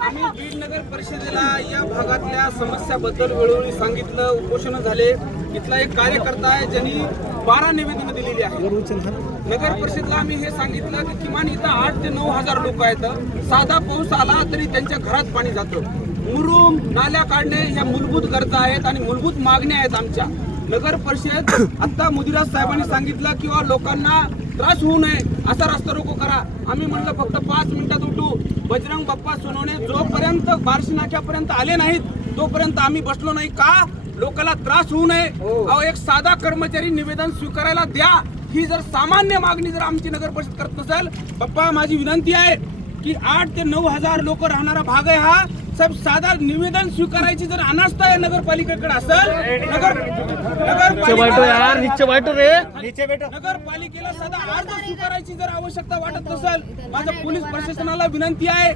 आम्ही बीड नगर परिषदेला या भागातल्या समस्याबद्दल वेळोवेळी सांगितलं, उपोषण झाले. इथला एक कार्यकर्ता आहे ज्यांनी 12 निवेदनं दिलेली आहेत. नगर परिषदेला आम्ही हे सांगितलं की किमान इथं 8 ते 9 हजार लोक आहेत. साधा पाऊस आला तरी त्यांच्या घरात पाणी जातं. मुरुम नाल्या काढणे ह्या मूलभूत गरजा आहेत आणि मूलभूत मागण्या आहेत आमच्या. नगर परिषद आता मुदिराज साहेबांनी सांगितलं किंवा लोकांना त्रास होऊ नये असा रस्ता रोको करा. आम्ही म्हणलं फक्त 5 मिनिटात उठू. बजरंग बाप्पा सोनवणे जोपर्यंत बार्शी नाक्यापर्यंत आले नाहीत तोपर्यंत आम्ही बसलो नाही. का? लोकांना त्रास होऊ नये. अहो, एक साधा कर्मचारी निवेदन स्वीकारायला द्या. ही जर सामान्य मागणी जर आमची नगर परिषद करत नसेल, बाप्पा माझी विनंती आहे की 8 ते 9 हजार लोक राहणारा भाग आहे हा. सब साधा निवेदन स्वीकारायची जर अनास्था आहे नगरपालिकेकडे असेल, नगरपालिकेला साधा अर्ज स्वीकारायची जर आवश्यकता वाटत नसेल, माझं पोलीस प्रशासनाला विनंती आहे